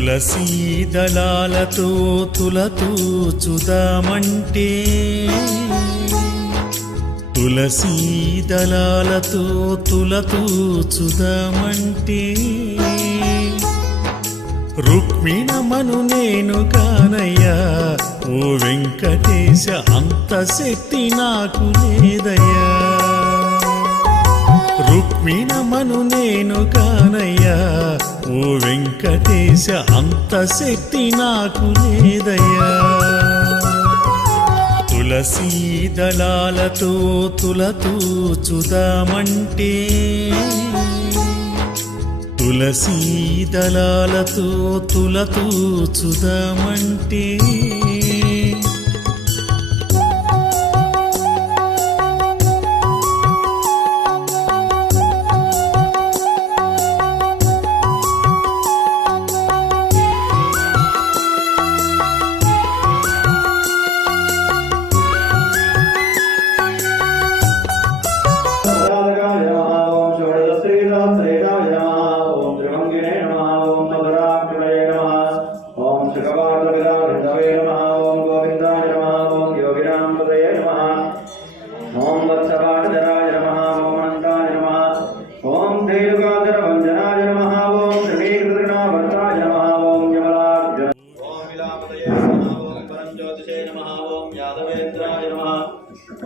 తులసీ దళాలతో తులతూచుదామంటే తులసీ దళాలతో తులతూచుదామంటే రుక్మిణమను నేను కానయ్యా ఓ వెంకటేశ అంత శక్తి నాకు లేదయ్యా రుక్మిణమను నేను కానయ్యా ఓ వెంకటేశ అంత శక్తి నాకు లేదయ్యా తులసీ దళాలతో తులతూచుదామంటే తులసీ దళాలతో తులతూచుదామంటే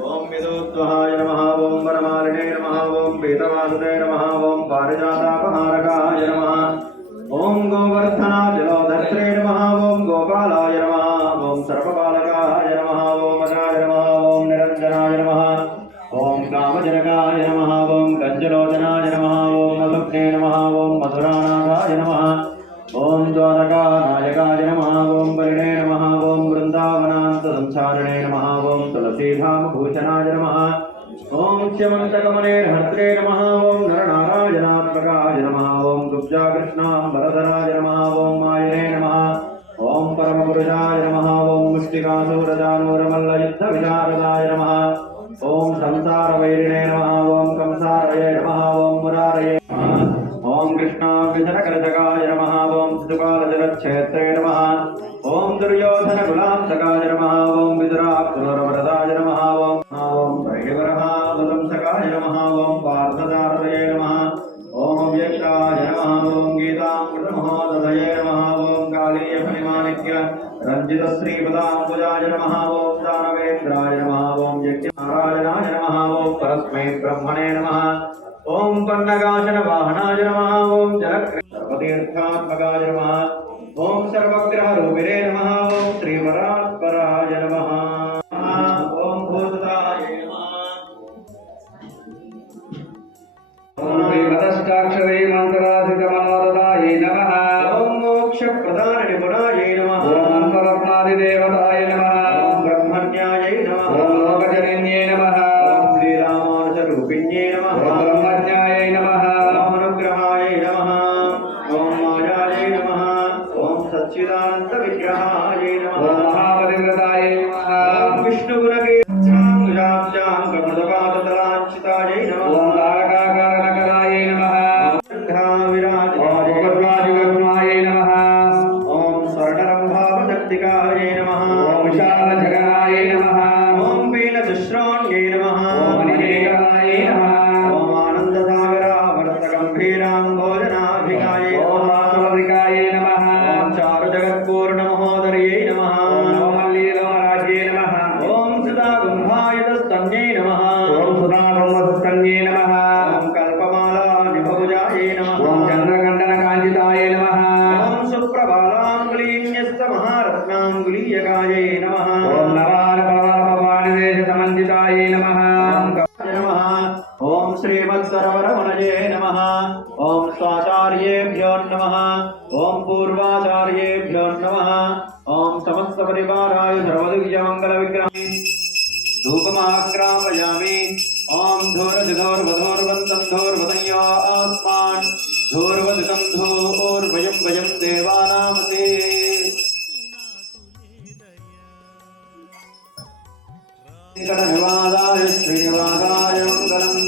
ओम विदुद्वहाय नमः ओम वरमालिने नमः ओम पीतवासुदे नमः ओम पारिजातापहारकाय नमः ओम गोवर्धनाय जलोधत्रे नमः ओम गोपालाय नमः ओम सर्वपालकाय नमः ओम अजाय नमः ओम निरंजनाय नमः ओम कामजनकाय नमः ओम कंजलोचनाय नमः ओम मधुग्ने नमः ओम मधुरानाथाय नमः ओम द्वारकानायकाय नमः ओम परिणे नमः ओम वृंदावनांत संसारिणे नमः ओम तुलसीधाम भूषणाय नमः ओम च्यमन्तकमलेर्हर्त्रे नमः ओम नरनारायणात्मकाय नमः ओम गुब्जाकृष्णाम्बरधराय नमः ओम मायिने नमः ओम परमपुरुषाय नमः ओम मुष्टिकासुरजानूरमल्लयुद्धविशारदाय नमः ओम संसारवैरिणे नमः ओम कंसारये नमः ओम मुरारये नमः ओम कृष्णाभिधनकरजकाय नमः ओम सितुकालजलक्षेत्रे नमः ओम दुर्योधनकुलांसकाय नमः ओम विदुराक्रूरवरदाय नमः ओम दैवरहादंसकाय नमः ओम पार्थदारये नमः ओम यक्षाय नमः ओम गीतामृतमहोदये नमः ओम कालीयफणिमाणिक्य रञ्जितश्रीपदाम्बुजाय नमः ओम दानवेन्द्राय नमः ओम यज्ञनारायणाय नमः ओम परस्मै ब्रह्मणे नमः ओम पन्नगाचन वाहनाय नमः ओम जलतीर्थात्मकाय नमः ओम सर्वग्रह रूपिणे नमः ओम श्रीवरात्पराय नमः ओम भूतदाय नमः ओम श्रीवदष्टाक्षरे मंत्राधितमनोरदाय नमः ओम मोक्षप्रदान निपुणाय नमः ओम परमादिदेवताय नमः ओम ब्रह्मण्याय नमः ओम लोकजनन्ये नमः ओम श्रीरामानुजरूपिण्ये नमः सच्चिदानंद विग्रहाय नमः ओम महापतिव्रताय नमः ओम विष्णुगुणके कमलपादतलांचिताय नमः ओम तारकाकारणकराय नमः विराज ओम नमः ओम स्वर्णरंभावदत्तिकाय नमः ओम शालजगनाय नमः ओम पीनदुश्रोण्ये नमः ओम निकेताय नमः ओम आनन्दसागरावर्तगम्भीराम्भोजनाभिकाय ओम आत्मविकाय नमः जगत्पूर्णमहोदर्यै नमः ओम लीलोमराज्ये नमः ओम सुधागुम्भायतस्तन्ये नमः ओम सुधागुम्भस्तन्ये नमः ओम कल्पमाला निभुजाय नमः ओम चन्द्रकण्डनकाञ्चिताय नमः ओम सुप्रबालाङ्गुलीन्यस्तमहारत्नाङ्गुलीयकाय नमः ओम नवानपवानिदेशसमन्विताय नमः ओम श्रीमद्सरवरमनये नमः ओम स्वाचार्येभ्यो नमः ओम पूर्वाचार्येभ्यो नमः ओम समस्त परिवाराय सर्वदिव्यमङ्गलविग्रहे धूपमाग्रापयामि ओम धूर्वधूर्वधूर्वन्तं धूर्वदन्यास्मान् धूर्वदिकं धूर्वयं वयं देवानामते निवादाय श्रीनिवासाय मङ्गलम्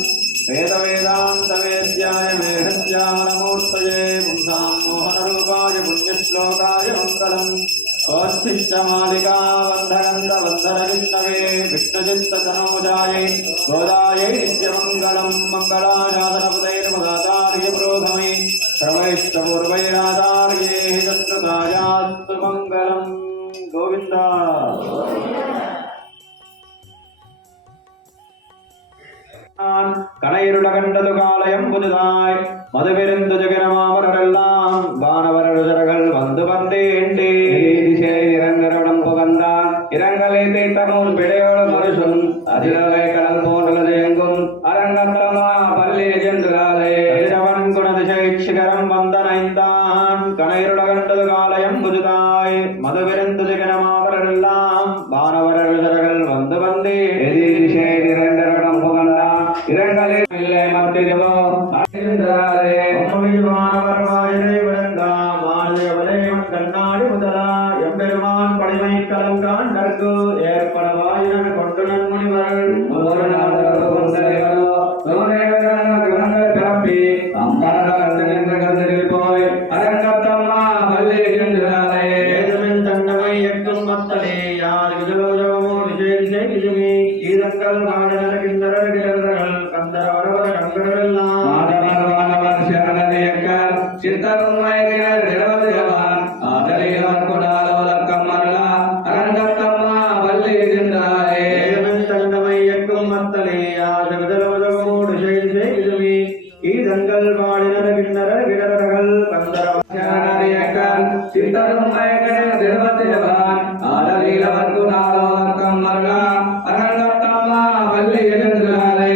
वेदवेदान्तवेद्याय मेघस्यामनमूर्तये पुंसां मोहनरूपाय पुण्य श्लोकाय मङ्गलम् ओच्छिष्टमालिका वन्दगन्धवन्दनविष्णवे विष्णुचित्ततनोजायै गोदायै नित्यमङ्गलम् मङ्गलाशासनपदैर्मदाचार्यपुरोगमे सर्वैष्टपूर्वैराचार्ये तत्रकायास्तु मङ्गलम् गोविन्द கணையிருள கண்டது காலயம் புதுதாய் மதுவிருந்து ஜெகனமாவரெல்லாம் வானவரர்கள் வந்து வந்தேண்டே நிரந்தரம் புகந்தான் இரங்கலை தீட்டமும் விடையோடு மறுசும் அதிரவை கடல் போன்றது எங்கும் அரங்கத்தமா பள்ளி சென்றாலே அதிரவன் குணதிசை சிகரம் வந்தனைந்தான் கணையிருள கண்டது காலயம் புதுதாய் மதுவிருந்து ஜெகனமாவரெல்லாம் வானவரர்கள் வந்து வந்தே நிரந்தரம் புகந்தான் இரங்கலே இல்லை மத்தியமோ அழிந்தாரே மாணவர் வாயிலை விளங்கா மாநிலவரே கண்ணாடி முதலா எம்பெருமான் படைமை கலங்கான் நற்கு ஏற்பட வாயின கொண்டு நன்முனிவர்கள் ஒரு நாள் பிறப்பி அம்பாரில் போய் அரங்கத்தம்மா வள்ளி சென்றாரே தன்னவை எட்டும் மத்தலே யார் விதலோஜமோ விஜயமே ஈரங்கள் மாநிலர்கள் கந்தரவரவர் கங்கரெல்லாம் மாதவரவானவர் சரணதியக்கர் சித்தருண்மையினர் நிரவதியவான் ஆதலியவர் கொடாலவலக்கம் மரளா அரங்கத்தம்மா வள்ளி சென்றாரே தன்னவை எட்டும் மத்தலே யார் விதலோஜமோடு செய்துமே ஈரங்கள் மாநிலர் கிண்ணர்கள் கந்தரவரவர் சித்தருண்மையினர் நிரவதியவான் ஆதலியவர் கொடாலவலக்கம் மரளா அரங்கத்தம்மா வள்ளி சென்றாரே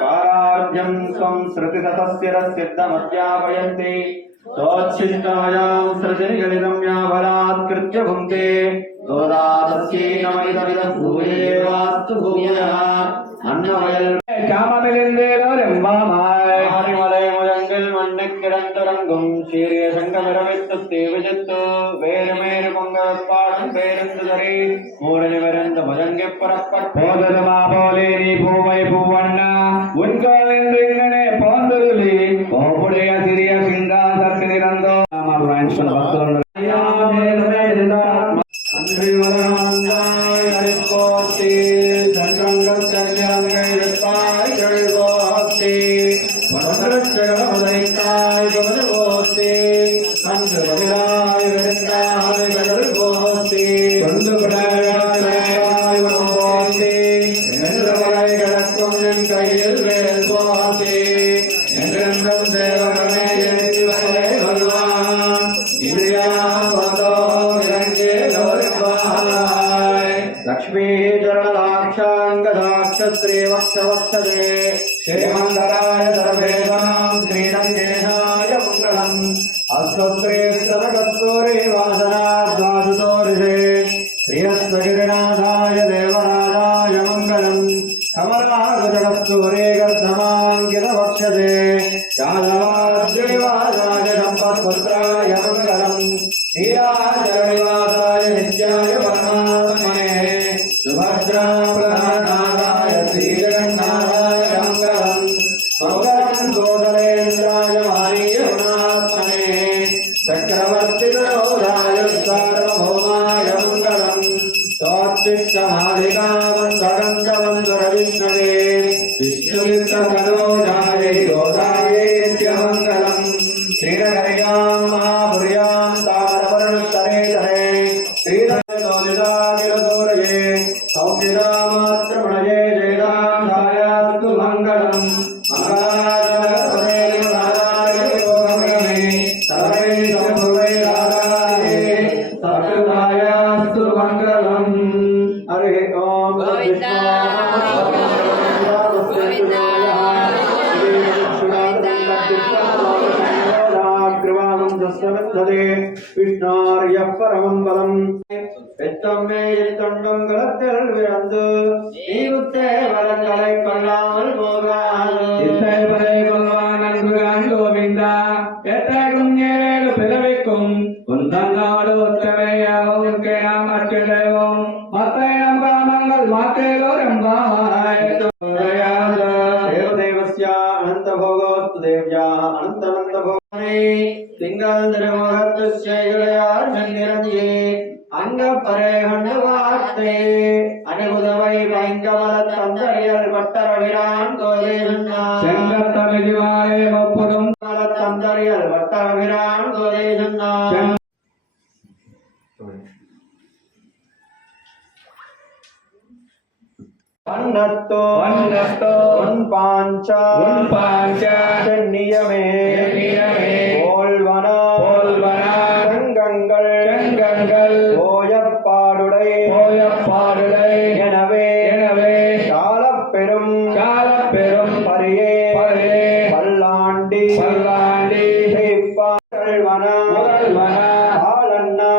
पारार्ध्यं स्वं श्रुतिततस्यरस्यद्धमध्यापयन्ति सोच्छिष्टायां सृजनिगलितं या बलात्कृत्य भुङ्क्ते गोदातस्यै नमैदमिदं भूयेवास्तु भूयः अन्नवयल् காமமிலிந்தேலோரெம்பாமாய் ஆரிமலை முழங்கில் மண்ணு கிடந்துறங்கும் சீரிய சங்கமிரவித்து தீவிஜத்து வேறுமேறு பொங்க பாடம் பேருந்துதறி மூடனி விருந்து முழங்கி புறப்பட்டோதலுமா போலே நீ பூவை பூவண்ணா உன்கால் என்று இங்கனே போந்துருளி ஓப்புடைய சிறிய சிங்காசத்து நிறந்தோ பக்தர்கள் அன்றி வளர்ந்தாய் அரிப்போத்தி சன்றங்கள் கல்யாணங்கள் இருப்பாய் எழுபோத்தி உதைத்தாய் கவல் போத்தி அன்று பதிலாய் விருந்தாய் கடல் போத்தி கொண்டு விடாய் போத்தி என்று வரை கிடக்கும் என் கையில் வேல் போத்தி என்றென்றும் சேவகமே எழுதி வரை வருவான் இந்தியா வந்தோ இறங்கே लक्ष्मी चरणदाक्षांगदाक्ष श्रीवत्सवत्सदे श्रीमंगलाय सर्वेषां श्रीरंगेशाय मंगलम् अस्वत्रे सर्वकस्तूरी वासनाद्वासुतोरिषे श्रीहस्वगिरिनाथाय देवराजाय मंगलम् कमलागजकस्तूरी गर्धमाङ्कितवक्षसे यादवाद्रिवासाय सम्पत्पुत्राय मंगलम् नीलाचरणिवासाय नित्याय परमात्मने सुभद्राप्रधानाय श्रीजगन्नाथाय मङ्गलम् मङ्गलम् गोदलेन्द्राय मारीयगुणात्मने चक्रवर्तिविरोधाय सार्वभौमाय मङ्गलम् सोत्तिष्ठमालिकावन्दगन्धवन्दुरविष्णवे विष्णुमित्रसरोजाय गोदायै नित्यमङ्गलम् श्रीनगर्यां महापुर्यां तारवर्णस्तरेतरे श्रीरजोदिताकिलदोरये सौम्यरामात्रमणये जयदां सायास्तु मङ्गलम् मङ्गलाय योगमे सर्वैः सर्वैरागाये तस्मद्ददे विष्णोर्यः परमं पदम् எத்தம் மேல் தொண்டம் குலத்தில் விரந்து நீவுத்தே வளங்களை கொள்ளாமல் போகாது இத்தேவரை கொள்வான் அன்புகான் கோவிந்தா எத்தகும் ஏழு பிறவிக்கும் உந்தங்களோடு ஒத்தவையாகவும் கேளாம் அச்சிடைவோம் மத்தையம் காமங்கள் மாத்தேலோ ரம்பாய் தேவதேவஸ்ய அனந்த போகோஸ்து தேவ்யாः அனந்தமந்த போகனே திங்கள் திருமுகத்து செய்யுடையார் சென்னிறஞ்சி அங்க பரே கண்ட வார்த்தை அணிபுதவை பைங்கமல தந்தரியல் வட்டரவிரான் கோதேசன்னார் செங்கத்தமிழ்வாயே முப்பதும் தந்தரியல் வட்டரவிரான் கோதேசன்னார் வண்ணத்தோ உன் பாஞ்சா சென்னியமே போல்வனா செங்கங்கள் ஓயப்பாடுடை எனவே காலப்பெரும் பரியே பல்லாண்டி செய்ப்பாழ்வனா பாலண்ணா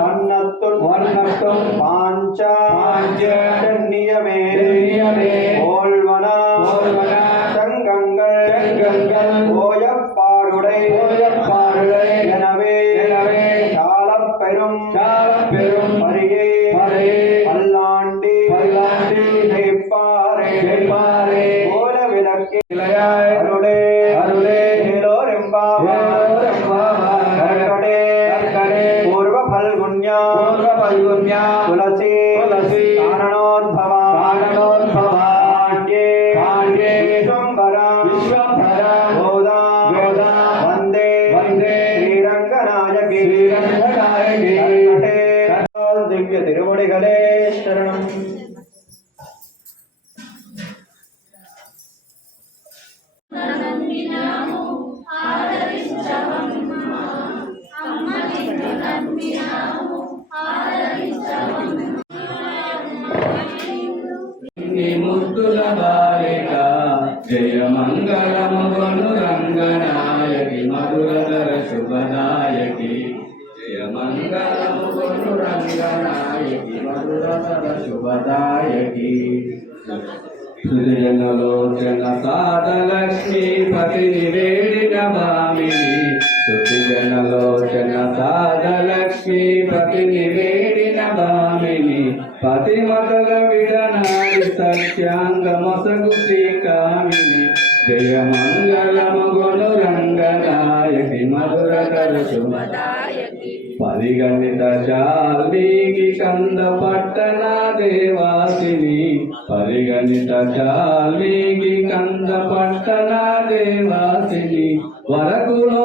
வண்ணத்தும் பாஞ்சா சென்னியமே போல்வனா செங்கங்கள் ஓயப்பாடுடை எனவே காலப்பெரும் பரியே பல்லாண்டி செய்ப்பாரே போல விளக்கே அருளே பூர்வ பல்குன்யா துளசி காரணோத்பவா பாண்யே விஸ்வம்பரா கோதா வந்தே ஸ்ரீரங்கநாயகி திவ்ய திருமுடிகளே சரணம் ముద్దుల బాలిక జయ మంగళము గొను రంగనాయకి మధురధర శుభదాయకి జయ మంగళము గొను రంగనాయకి మధురధర శుభదాయకి సృజనలోచన సాధలక్ష్మీ పతిని వేడిన భామిని సృజనలోచన సాధలక్ష్మీ పతిని వేడిన భామిని పతిమతల విడనాడి సత్యాంగ మొసగు శ్రీకామిని జయ మంగళము గొను రంగనాయకి మధురధర శుభదాయకి పరిగణిత చాల్మీకి కంద పట్టణ దేవాసిని పరిగణిత చాల్మీకి కంద పట్టణ దేవాసిని వరకులో